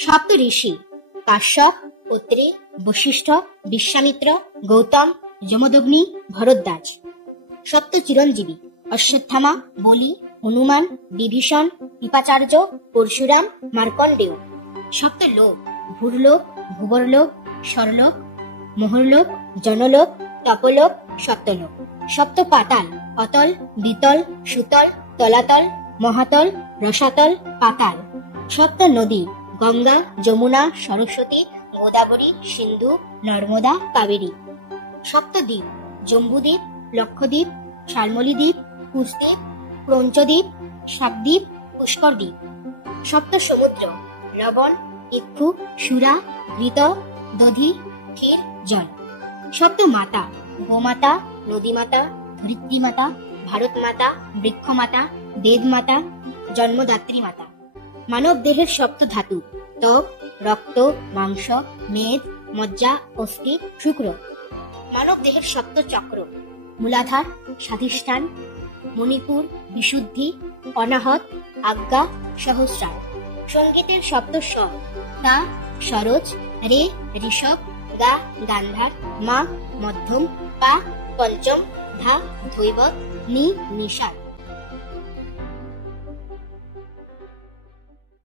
সপ্ত ঋষি কাশ্যপ, অত্রি, বশিষ্ঠ, বিশ্বামিত্র, গৌতম, যমদগ্নি, ভরদ্বাজ। সপ্ত চিরঞ্জীবী অশ্বত্থামা, বলি, হনুমান, বিভীষণ, কৃপাচার্য, পরশুরাম, মার্কণ্ডেয়। সপ্ত লোক ভূরলোক, ভূবরলোক, স্বর্লোক, মোহরলোক, জনলোক, তপলোক, সপ্তলোক। সপ্ত পাতাল অতল, দ্বিতল, সুতল, তলাতল, মহাতল, রসাতল, পাতাল। সপ্ত নদী গঙ্গা, যমুনা, সরস্বতী, গোদাবরী, সিন্ধু, নর্মদা, কাবেরী। সপ্ত দ্বীপ জম্বুদ্বীপ, লক্ষদ্বীপ, শালমলী দ্বীপ, কুশদ্বীপ, ক্রঞ্চদ্বীপ, শাকদ্বীপ, পুষ্কর দ্বীপ। সপ্ত সমুদ্র লবণ, ইক্ষু, সুরা, ঘৃত, দধি, ক্ষীর, জল। সপ্ত মাতা গোমাতা, নদীমাতা, ধরিত্রী মাতা, ভারত মাতা, বৃক্ষ মাতা, বেদ মাতা, জন্মদাত্রী মাতা। মানব দেহের সপ্ত ধাতু ত্বক, রক্ত, মাংস, মেদ, মজ্জা, অস্থি, শুক্র। মানব দেহের সপ্ত চক্র মূলাধার, স্বাধিষ্ঠান, মণিপুর, বিশুদ্ধি, অনাহত, আজ্ঞা, সহস্রার। সঙ্গীতের সপ্ত স্বর তা, সরোজ, রে, ঋষভ, গা, গান্ধার, মা, মধ্যম, পা, পঞ্চম, ধা, ধৈবত, নি, নিষাদ।